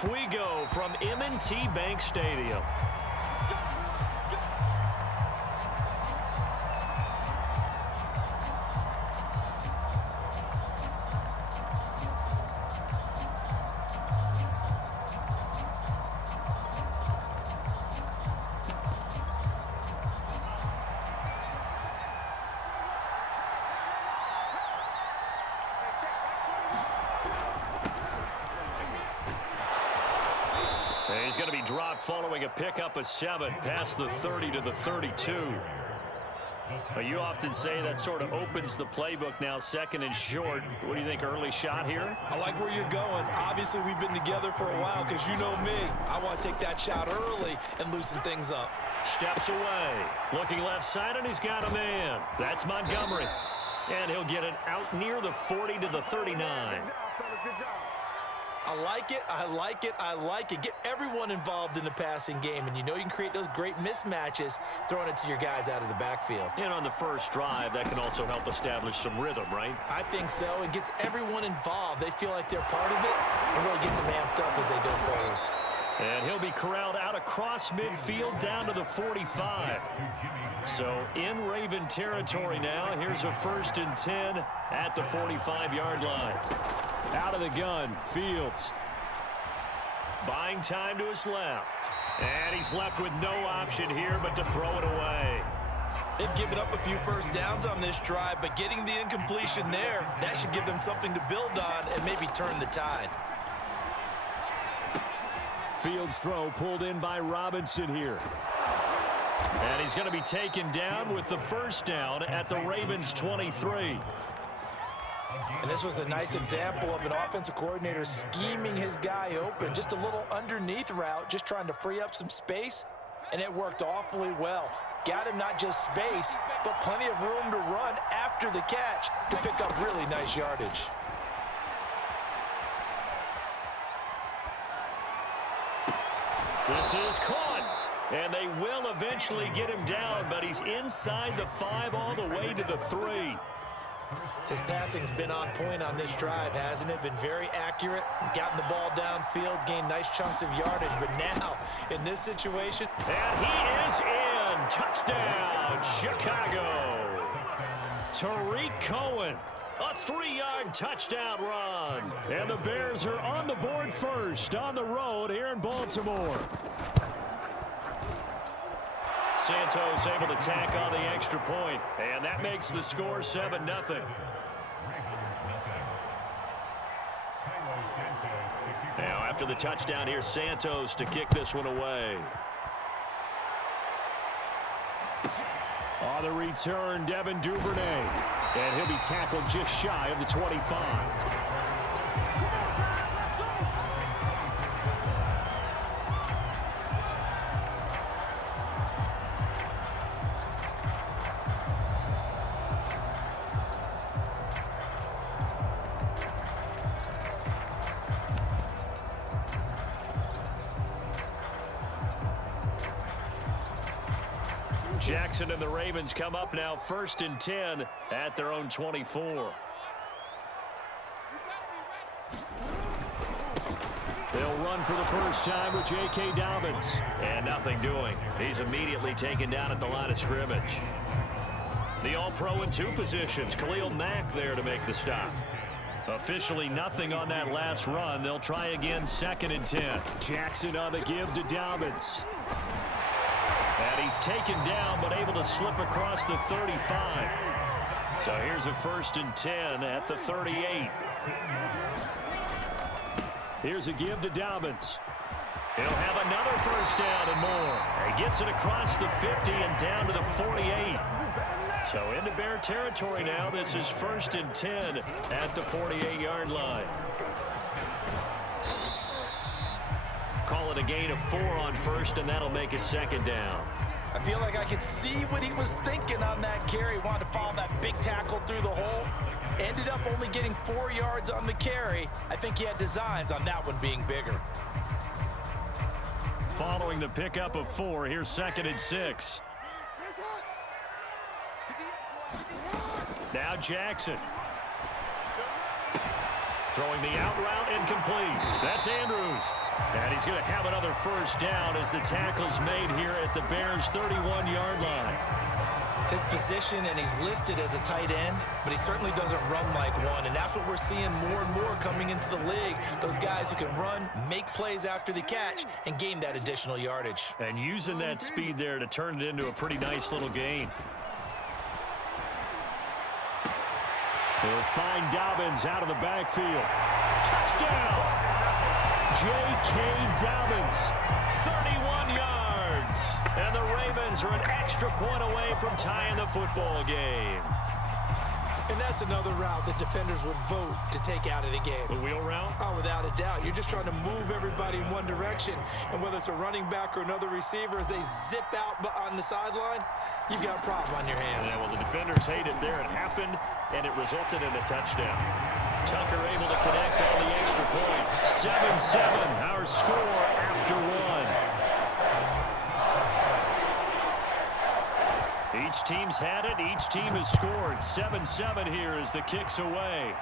Off we go from M&T Bank Stadium. He's going to be dropped following a pickup of 7 past the 30 to the 32. You often say that sort of opens the playbook now, second and short. What do you think, early shot here? I like where you're going. Obviously, we've been together for a while because you know me. I want to take that shot early and loosen things up. Steps away. Looking left side, and he's got a man. That's Montgomery. And he'll get it out near the 40 to the 39. I like it, I like it, I like it. Get everyone involved in the passing game, and you know you can create those great mismatches throwing it to your guys out of the backfield. And on the first drive, that can also help establish some rhythm, right? I think so. It gets everyone involved. They feel like they're part of it and really gets them amped up as they go forward. And he'll be corralled out across midfield down to the 45. So in Raven territory now. Here's a 1st and 10 at the 45-yard line. Out of the gun, Fields. Buying time to his left. And he's left with no option here but to throw it away. They've given up a few first downs on this drive, but getting the incompletion there, that should give them something to build on and maybe turn the tide. Fields' throw pulled in by Robinson here. And he's going to be taken down with the first down at the Ravens' 23. And this was a nice example of an offensive coordinator scheming his guy open. Just a little underneath route, just trying to free up some space, and it worked awfully well. Got him not just space, but plenty of room to run after the catch to pick up really nice yardage. This is caught, and they will eventually get him down, but he's inside the 5 all the way to the 3. His passing's been on point on this drive, hasn't it? Been very accurate, gotten the ball downfield, gained nice chunks of yardage, but now, in this situation... And he is in! Touchdown, Chicago! Tariq Cohen, a 3-yard touchdown run. And the Bears are on the board first on the road here in Baltimore. Santos able to tack on the extra point, and that makes the score 7-0. Now after the touchdown, here's Santos to kick this one away. On the return, Devin Duvernay, and he'll be tackled just shy of the 25. Jackson and the Ravens come up now 1st and 10 at their own 24. They'll run for the first time with J.K. Dobbins. And nothing doing. He's immediately taken down at the line of scrimmage. The All-Pro in 2 positions. Khalil Mack there to make the stop. Officially nothing on that last run. They'll try again 2nd and 10. Jackson on the give to Dobbins. And he's taken down, but able to slip across the 35. So here's a 1st and 10 at the 38. Here's a give to Dobbins. He'll have another first down and more. He gets it across the 50 and down to the 48. So into Bear territory now. This is 1st and 10 at the 48-yard line. Call it a gain of 4 on first, and that'll make it 2nd down. I feel like I could see what he was thinking on that carry. Wanted to follow that big tackle through the hole. Ended up only getting 4 yards on the carry. I think he had designs on that one being bigger. Following the pickup of 4, here's 2nd and 6. Now Jackson. Throwing the out route incomplete. That's Andrews. he's going to have another first down as the tackle's made here at the Bears' 31-yard line. His position, and he's listed as a tight end, but he certainly doesn't run like one, and that's what we're seeing more and more coming into the league. Those guys who can run, make plays after the catch, and gain that additional yardage. And using that speed there to turn it into a pretty nice little gain. They'll find Dobbins out of the backfield. Touchdown! J.K. Dobbins, 31 yards. And the Ravens are an extra point away from tying the football game. And that's another route that defenders would vote to take out of the game. The wheel route? Oh, without a doubt. You're just trying to move everybody in one direction. And whether it's a running back or another receiver, as they zip out on the sideline, you've got a problem on your hands. Yeah, well, the defenders hate it there. It happened, and it resulted in a touchdown. Tucker able to connect on the extra point. 7-7, our score after one. Each team's had it. Each team has scored. 7-7 here as the kick's away.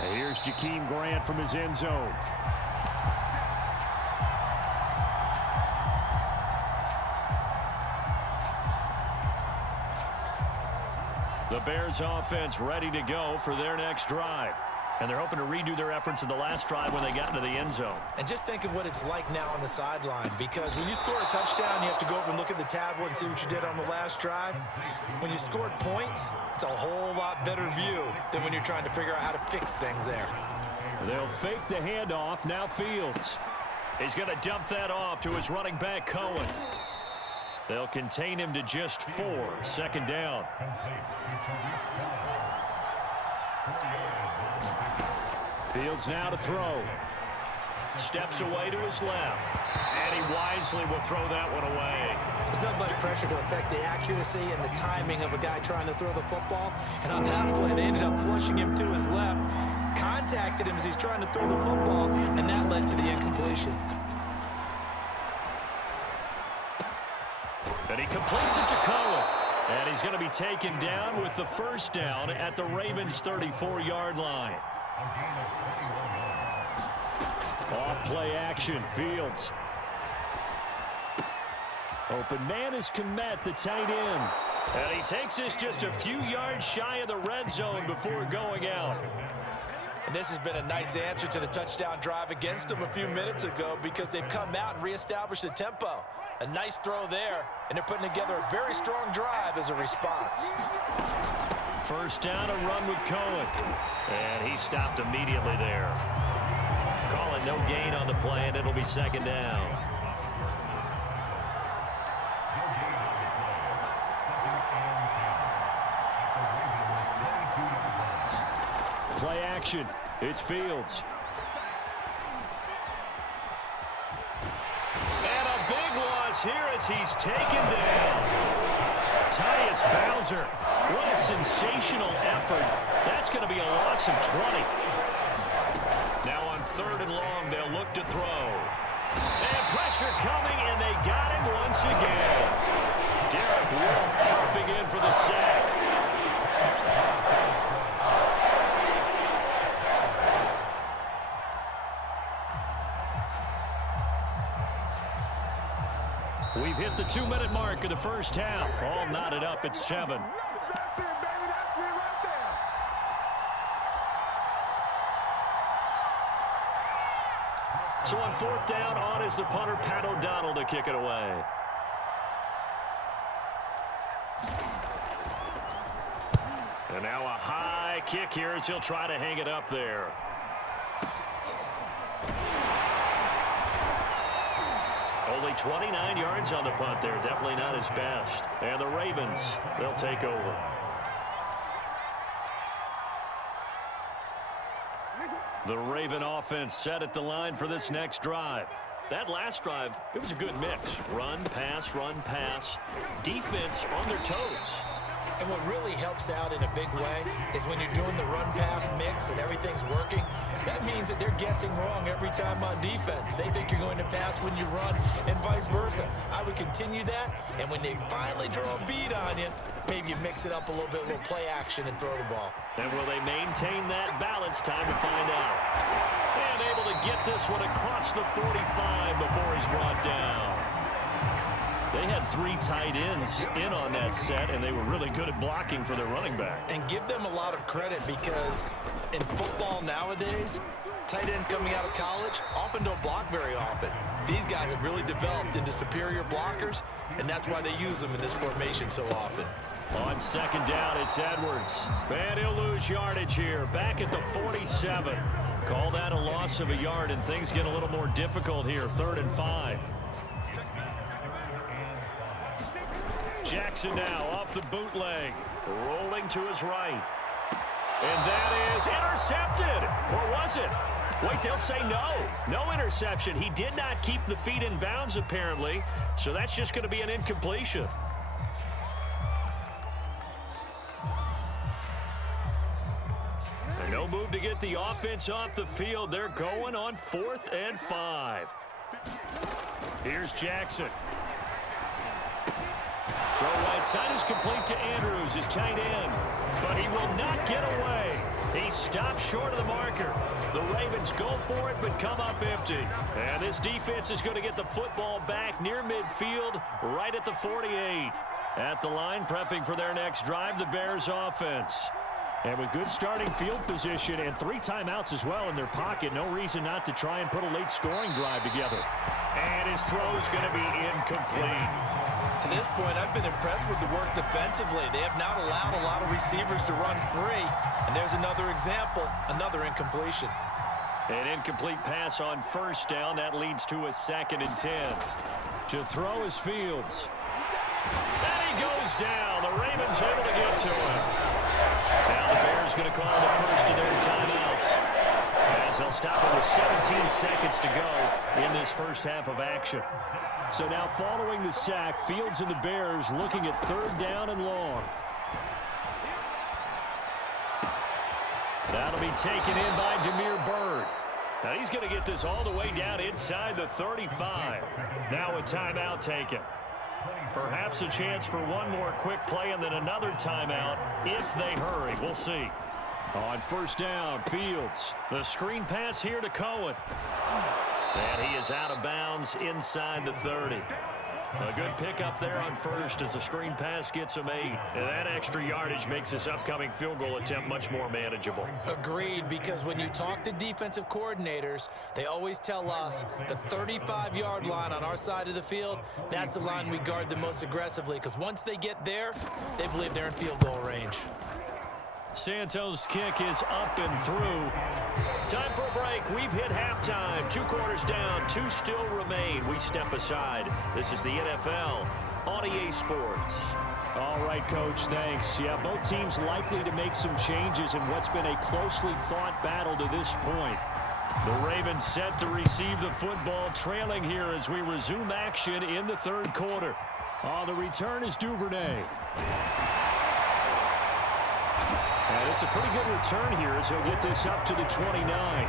And here's Jakeem Grant from his end zone. The Bears offense ready to go for their next drive. And they're hoping to redo their efforts in the last drive when they got into the end zone. And just think of what it's like now on the sideline, because when you score a touchdown, you have to go over and look at the tablet and see what you did on the last drive. When you scored points, it's a whole lot better view than when you're trying to figure out how to fix things there. They'll fake the handoff. Now Fields. He's going to dump that off to his running back, Cohen. They'll contain him to just 4. Second down. Fields now to throw. Steps away to his left. And he wisely will throw that one away. There's nothing like pressure to affect the accuracy and the timing of a guy trying to throw the football. And on that play, they ended up flushing him to his left. Contacted him as he's trying to throw the football, and that led to the incompletion. And he completes it to Cohen. And he's going to be taken down with the first down at the Ravens' 34-yard line. Off play action, Fields. Open man is Kmet, the tight end. And he takes this just a few yards shy of the red zone before going out. And this has been a nice answer to the touchdown drive against them a few minutes ago, because they've come out and reestablished the tempo. A nice throw there, and they're putting together a very strong drive as a response. First down, a run with Cohen. And he stopped immediately there. Call it no gain on the play, and it'll be second down. Play action. It's Fields. And a big loss here as he's taken down. Tyus Bowser. What a sensational effort. That's going to be a loss of 20. Now on 3rd and long, they'll look to throw. And pressure coming, and they got him once again. Derek Wolfe popping in for the sack. We've hit the 2-minute mark of the first half. All knotted up at 7. So on 4th down, on is the punter, Pat O'Donnell, to kick it away. And now a high kick here as he'll try to hang it up there. Only 29 yards on the punt there. Definitely not his best. And the Ravens, they'll take over. The Raven offense set at the line for this next drive. That last drive, it was a good mix. Run, pass, defense on their toes. And what really helps out in a big way is when you're doing the run-pass mix and everything's working, that means that they're guessing wrong every time on defense. They think you're going to pass when you run and vice versa. I would continue that, and when they finally draw a bead on you, maybe you mix it up a little bit, a little play action, and throw the ball. And will they maintain that balance? Time to find out. unable to get this one across the 45 before he's brought down. They had 3 tight ends in on that set, and they were really good at blocking for their running back. And give them a lot of credit because in football nowadays, tight ends coming out of college often don't block very often. These guys have really developed into superior blockers, and that's why they use them in this formation so often. On second down, it's Edwards. And he'll lose yardage here. Back at the 47. Call that a loss of a yard, and things get a little more difficult here. 3rd and 5. Jackson now off the bootleg. Rolling to his right. And that is intercepted. Or was it? Wait, they'll say no. No interception. He did not keep the feet in bounds, apparently. So that's just going to be an incompletion. No move to get the offense off the field. They're going on 4th and 5. Here's Jackson. Throw right side is complete to Andrews, his tight end. But he will not get away. He stops short of the marker. The Ravens go for it, but come up empty. And this defense is going to get the football back near midfield, right at the 48. At the line, prepping for their next drive, the Bears offense. And with good starting field position and 3 timeouts as well in their pocket, no reason not to try and put a late scoring drive together. And his throw is going to be incomplete. To this point, I've been impressed with the work defensively. They have not allowed a lot of receivers to run free. And there's another example, another incompletion. An incomplete pass on 1st down. That leads to a 2nd and 10. To throw is Fields. And he goes down. The Ravens able to get to him. Now the Bears going to call the first of their timeouts, as they'll stop it with 17 seconds to go in this first half of action. So now following the sack, Fields and the Bears looking at 3rd down and long. That'll be taken in by Damiere Byrd. Now he's going to get this all the way down inside the 35. Now a timeout taken. Perhaps a chance for one more quick play and then another timeout if they hurry. We'll see. On 1st down, Fields. The screen pass here to Cohen. And he is out of bounds inside the 30. A good pickup there on 1st as the screen pass gets him 8. And that extra yardage makes this upcoming field goal attempt much more manageable. Agreed, because when you talk to defensive coordinators, they always tell us the 35-yard line on our side of the field, that's the line we guard the most aggressively, because once they get there, they believe they're in field goal range. Santos' kick is up and through. Time for a break. We've hit halftime. 2 quarters down. 2 still remain. We step aside. This is the NFL on EA Sports. All right, Coach, thanks. Yeah, both teams likely to make some changes in what's been a closely fought battle to this point. The Ravens set to receive the football, trailing here as we resume action in the 3rd quarter. On the return is Duvernay. And it's a pretty good return here as he'll get this up to the 29.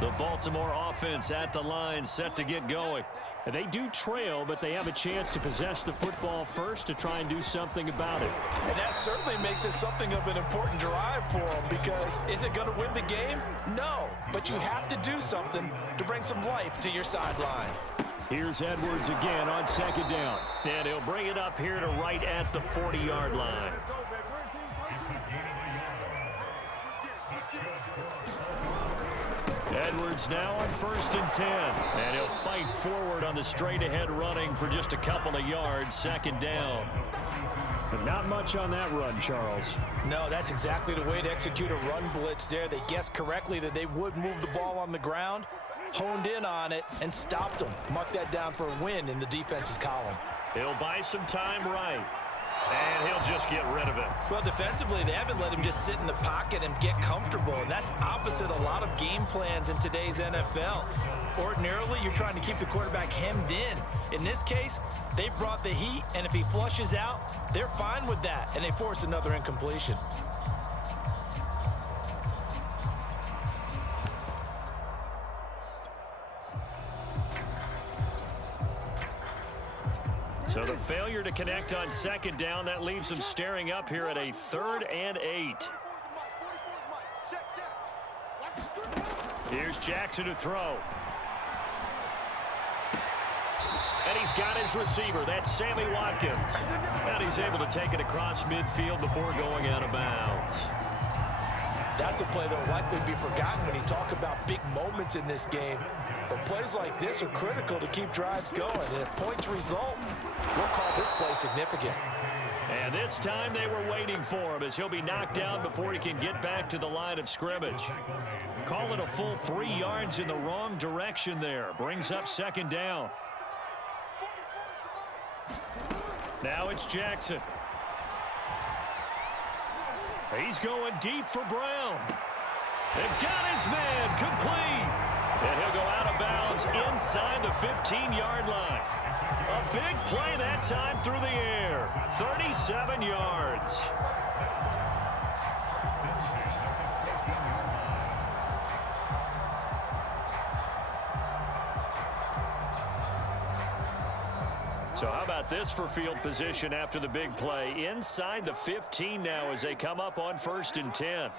The Baltimore offense at the line, set to get going. And they do trail, but they have a chance to possess the football first to try and do something about it. And that certainly makes it something of an important drive for them, because is it going to win the game? No, but you have to do something to bring some life to your sideline. Here's Edwards again on 2nd down. And he'll bring it up here to right at the 40-yard line. Edwards now on 1st and 10. And he'll fight forward on the straight-ahead running for just a couple of yards. 2nd down. But not much on that run, Charles. No, that's exactly the way to execute a run blitz there. They guessed correctly that they would move the ball on the ground, honed in on it, and stopped them. Mark that down for a win in the defense's column. He'll buy some time right. And he'll just get rid of it. Well, defensively, they haven't let him just sit in the pocket and get comfortable, and that's opposite a lot of game plans in today's NFL. Ordinarily, you're trying to keep the quarterback hemmed in. In this case, they brought the heat, and if he flushes out, they're fine with that, and they force another incompletion. So the failure to connect on second down, that leaves them staring up here at a 3rd and 8. Here's Jackson to throw. And he's got his receiver. That's Sammy Watkins. And he's able to take it across midfield before going out of bounds. That's a play that will likely be forgotten when you talk about big moments in this game. But plays like this are critical to keep drives going. And if points result, we'll call this play significant. And this time they were waiting for him as he'll be knocked down before he can get back to the line of scrimmage. Call it a full 3 yards in the wrong direction there. Brings up second down. Now it's Jackson. He's going deep for Brown. They've got his man complete. And he'll go out of bounds inside the 15-yard line. A big play that time through the air. 37 yards. So how about this for field position after the big play? Inside the 15 now as they come up on 1st and 10.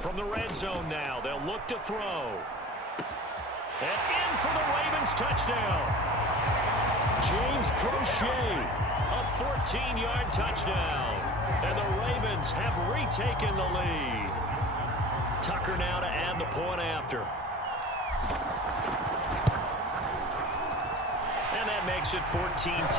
From the red zone now, they'll look to throw. And in for the Ravens touchdown. James Prochet, a 14-yard touchdown. And the Ravens have retaken the lead. Tucker now to add the point after. And that makes it 14-10.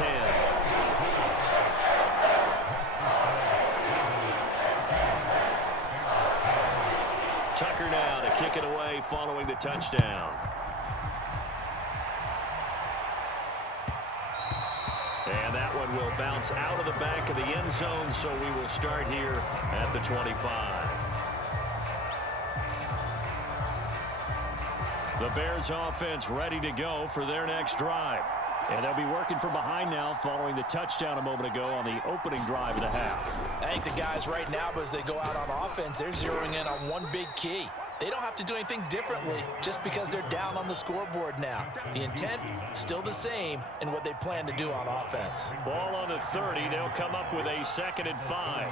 Tucker now to kick it away following the touchdown. And that one will bounce out of the back of the end zone, so we will start here at the 25. The Bears offense ready to go for their next drive. And they'll be working from behind now following the touchdown a moment ago on the opening drive of the half. I think the guys right now, as they go out on offense, they're zeroing in on one big key. They don't have to do anything differently just because they're down on the scoreboard now. The intent, still the same in what they plan to do on offense. Ball on the 30. They'll come up with a 2nd and 5.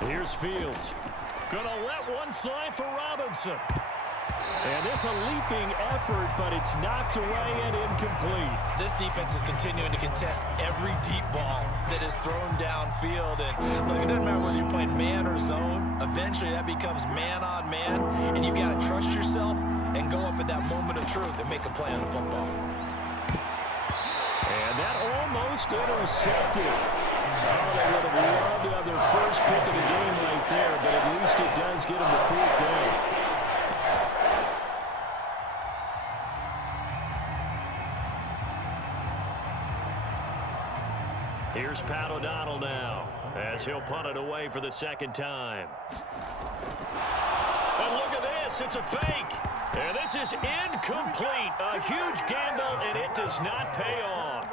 Here's Fields. Gonna let one fly for Robinson. And this a leaping effort, but it's knocked away and incomplete. This defense is continuing to contest every deep ball that is thrown downfield. And look, it doesn't matter whether you're playing man or zone. Eventually that becomes man on man. And you got to trust yourself and go up at that moment of truth and make a play on the football. And that almost intercepted. Oh, they would have loved to have their first pick of the game right there, but at least it does get them the 4th down. Here's Pat O'Donnell now as he'll punt it away for the 2nd time. And look at this. It's a fake. And this is incomplete. A huge gamble, and it does not pay off.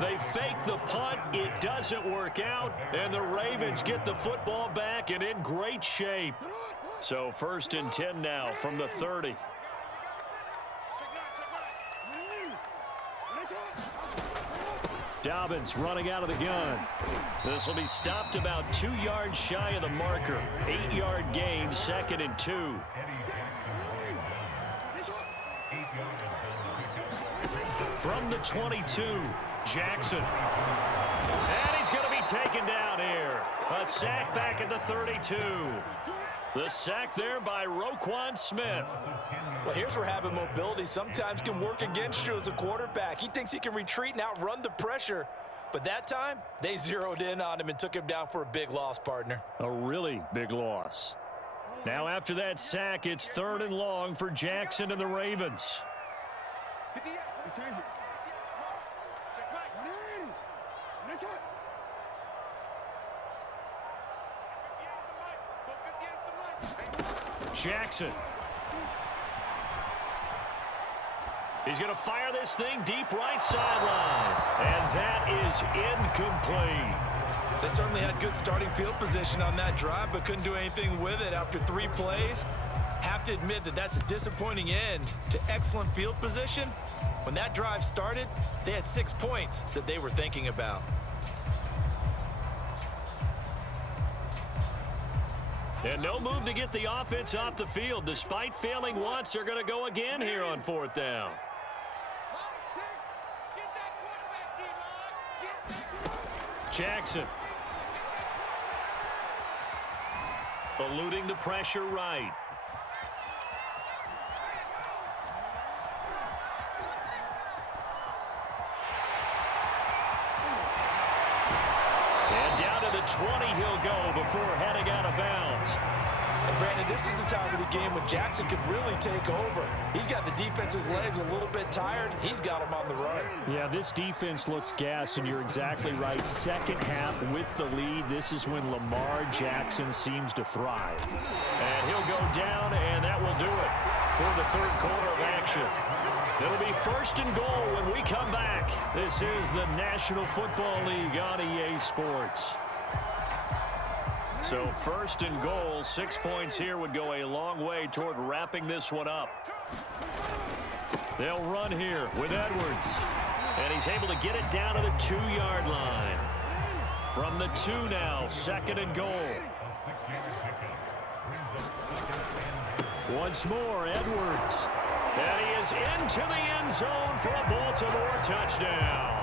They fake the punt. It doesn't work out. And the Ravens get the football back and in great shape. So 1st and 10 now from the 30. Dobbins running out of the gun. This will be stopped about 2 yards shy of the marker. 8-yard gain, 2nd and 2. From the 22, Jackson. And he's going to be taken down here. A sack back at the 32. The sack there by Roquan Smith. Well, here's where having mobility sometimes can work against you as a quarterback. He thinks he can retreat and outrun the pressure. But that time, they zeroed in on him and took him down for a big loss, partner. A really big loss. Now after that sack, it's 3rd and long for Jackson and the Ravens. Jackson. He's going to fire this thing deep right sideline. And that is incomplete. They certainly had good starting field position on that drive, but couldn't do anything with it after 3 plays. Have to admit that that's a disappointing end to excellent field position. When that drive started, they had 6 points that they were thinking about. And no move to get the offense off the field. Despite failing once, they're going to go again here on 4th down. Jackson. Eluding the pressure right. And down to the 20 he'll go before heading out of bounds. And Brandon, this is the time of the game when Jackson could really take over. He's got the defense's legs a little bit tired. He's got them on the run. Yeah, this defense looks gassed, and you're exactly right. Second half with the lead, this is when Lamar Jackson seems to thrive. And he'll go down, and that will do it for the 3rd quarter of action. It'll be 1st and goal when we come back. This is the National Football League on EA Sports. So 1st and goal, 6 points here would go a long way toward wrapping this one up. They'll run here with Edwards. And he's able to get it down to the 2-yard line. From the 2 now, 2nd and goal. Once more, Edwards. And he is into the end zone for a Baltimore touchdown.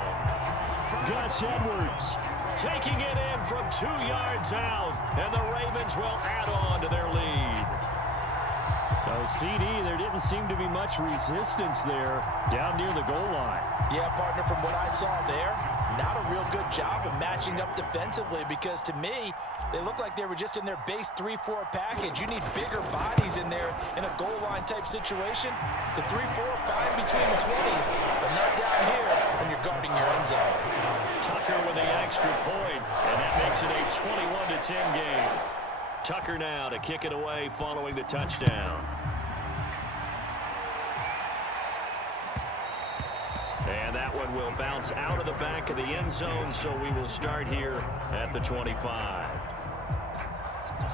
Gus Edwards taking it in from 2 yards out, and the Ravens will add on to their lead. No, CD, there didn't seem to be much resistance there down near the goal line. Yeah, partner, from what I saw there, not a real good job of matching up defensively, because to me, they look like they were just in their base 3-4 package. You need bigger bodies in there in a goal line type situation. The 3-4, fine between the 20s, but not down here when you're guarding your end zone. Tucker with the extra point, and that makes it a 21-10 game. Tucker now to kick it away following the touchdown. And that one will bounce out of the back of the end zone, so we will start here at the 25.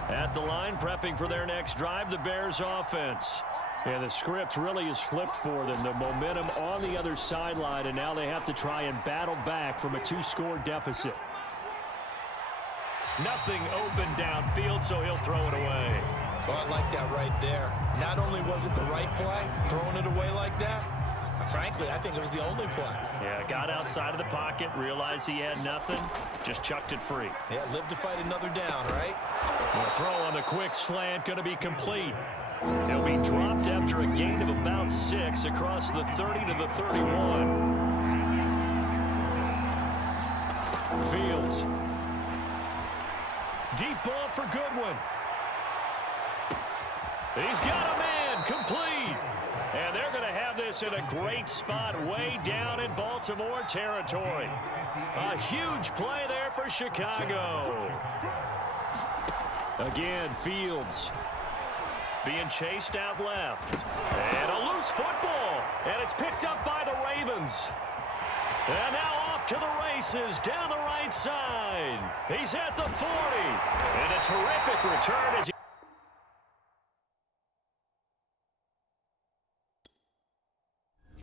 At the line, prepping for their next drive, the Bears offense. Yeah, the script really is flipped for them. The momentum on the other sideline, and now they have to try and battle back from a 2-score deficit. Nothing open downfield, so he'll throw it away. Well, I like that right there. Not only was it the right play, throwing it away like that, frankly, I think it was the only play. Yeah, got outside of the pocket, realized he had nothing, just chucked it free. Yeah, live to fight another down, right? The throw on the quick slant going to be complete. He'll be dropped after a gain of about 6 across the 30 to the 31. Fields. Deep ball for Goodwin. He's got a man, complete. And they're going to have this in a great spot way down in Baltimore territory. A huge play there for Chicago. Again, Fields. Being chased out left. And a loose football. And it's picked up by the Ravens. And now off to the races down the right side. He's at the 40. And a terrific return as he